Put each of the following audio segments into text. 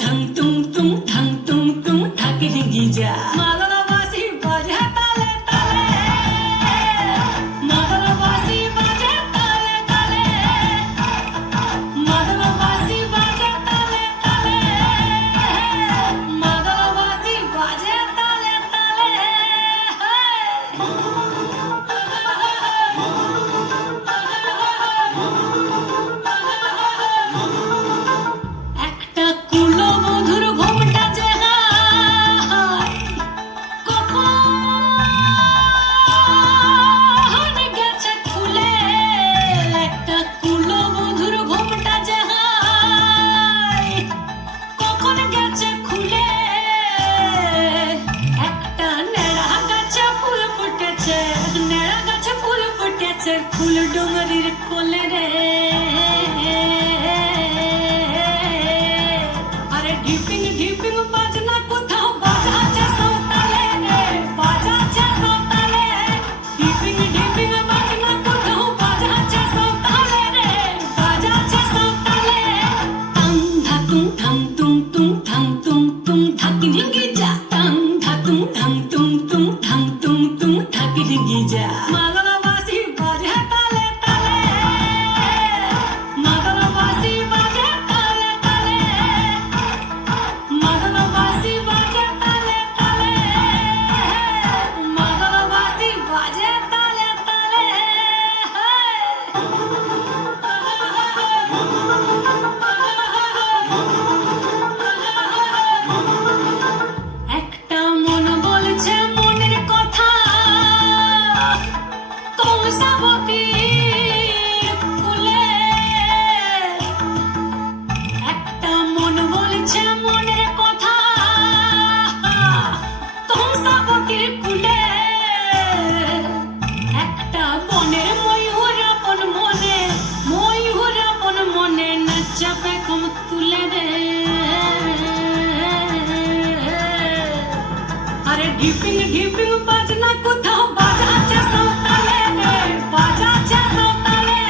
ঠং তুং তুং ঠং তুং তুং ঠাকি ঢিঙ্গি যা মাদলা বাঁশি বাজে তালে তালে মাদলা বাঁশি বাজে তালে তালে মাদলা বাঁশি বাজে তালে তালে মাদলা বাঁশি বাজে তালে তালে একটা কুলো মধুর ঘোমটা যে হায় কখন গেছে খুলে একটা কুলো মধুর ঘোমটা যে হায় কখন গেছে খুলে একটা নেড়া গাছে ফুল ফুটেছে নেড়া গাছে ফুল ফুটেছে ফুল ডুঙরির কোলে রে আরে ঢিপিং ঢিপিং বাজনা কোথাও বাজাচ্ছে সৌতালে রে বাজাচ্ছে সৌতালে ঢিপিং ঢিপিং বাজনা কোথাও বাজাচ্ছে সৌতালে রে বাজাচ্ছে সৌতালে টাং ধাতুং ঠাং তুং তুং ঠাং তুং তুং ঠাকি ঢিঙ্গি যা টাং ধাতুং ঠাং তুং তুং ঠাং তুং তুং ঠাকি ঢিঙ্গি যা মাদলা বাঁশি বাজে তালে তালে মাদলা বাঁশি বাজে তালে তালে মাদলা বাঁশি বাজে তালে তালে মাদলা বাঁশি বাজে তালে তালে একটা মন বলছে মনের কথা কংসাবতীর কুলে একটা মন বলছে মনের কথা কংসাবতীর কুলে একটা বনের ময়ূর আপন মনে নাচাবে কম তুলে রে আরে ঢিপিং ঢিপিং বাজনা কোথাও বাজাচ্ছে সৌতালে রে বাজাচ্ছে সৌতালে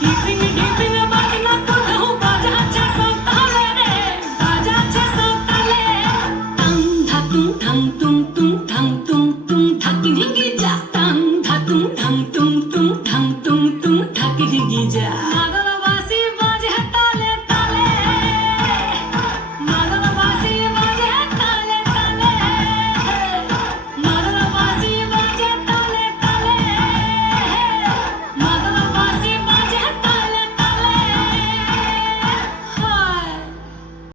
ঢিপিং ঢিপিং বাজনা কোথাও বাজাচ্ছে সৌতালে রে বাজাচ্ছে সৌতালে টাং ধাতুং ঠাং তুং তুং ঠাং তুং তুং ঠাকি ঢিঙ্গি যা টাং ধাতুং ঠাং তুং